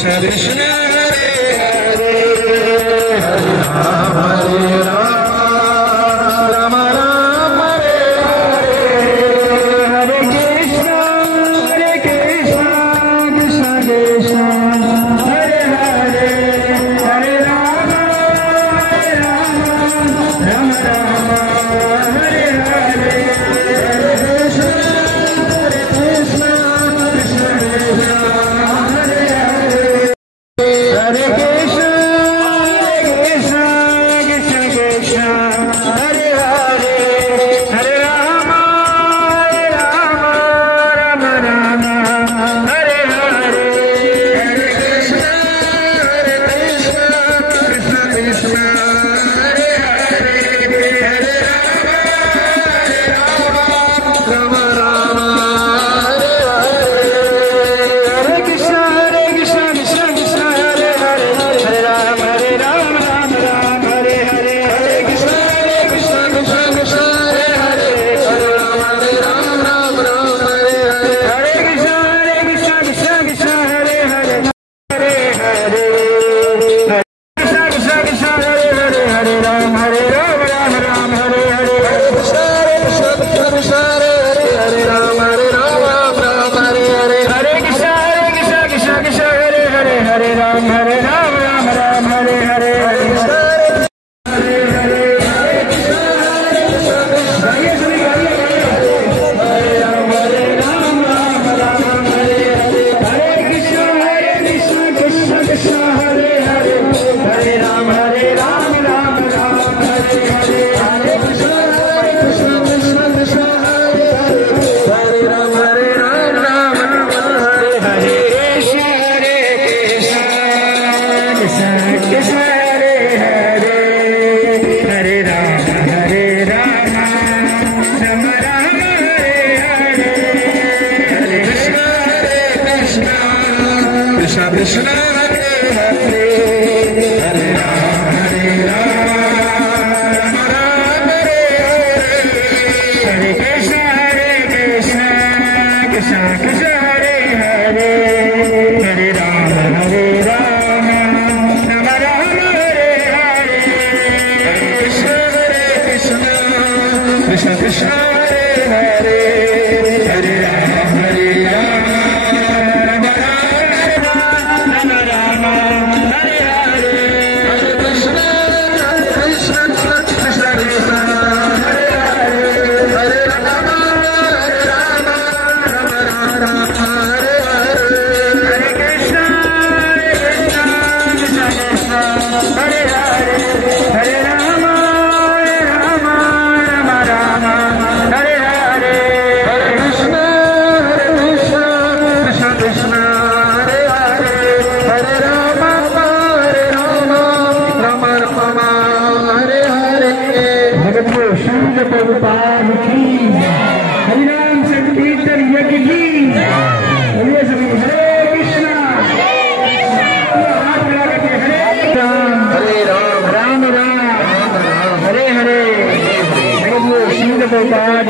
Krishna Krishna Hare Hare Hare Rama Rama Hare Hare Hare Krishna Krishna Krishna Hare Hare Hare Rama Rama Rama Hare Hare Hare Krishna Krishna Krishna Krishna Hare Hare Hare Rama Rama Rama Hare Hare Hare Krishna Krishna Krishna Hare Hare Hare Rama Rama Hare Hare Hare Krishna Krishna Krishna Hare Hare Hare Rama Rama Rama Hare Hare Hare Krishna Krishna Krishna Hare Hare Hare Rama Rama Rama Hare Hare Hare Krishna Krishna Krishna Hare Hare Hare Hare Krishna Krishna Krishna Hare Hare Hare Rama Rama Hare Hare Hare Krishna Krishna Krishna Hare Hare Hare Rama Rama Hare Hare Hare Krishna Krishna Krishna Hare Hare Hare Rama Rama Hare Hare Hare Krishna Hare Hare Hare Krishna Hare Rama Rama Hare Hare Hare Krishna Krishna Krishna Hare Hare Hare Rama Rama Hare Hare Hare Krishna Krishna Krishna Hare Hare Hare Rama Rama Hare Hare Hare Krishna Krishna Krishna Hare Hare Hare Rama Rama Rama Hare Hare Hare Krishna Krishna Krishna Hare Hare Hare Rama Rama Hare Hare Krishna Krishna Krishna Hare Hare Hare Rama Rama Hare Hare Hare Krishna Krishna Krishna Hare Hare Hare Rama Rama Hare Hare Hare Krishna Krishna Krishna Hare Hare Hare Rama Rama Hare Hare Hare Krishna Krishna Krishna Hare Hare Hare Rama Rama Hare Hare Hare Krishna Krishna Krishna Hare Hare Hare Rama Rama Hare Hare भगत गोविंद प्रभुपाद की हरिनाम संकीर्तन यज्ञ की बोलिए सभी हरे कृष्णा हाथ मिला करके हरे राम राम राम हरे हरे भगत गोविंद प्रभुपाद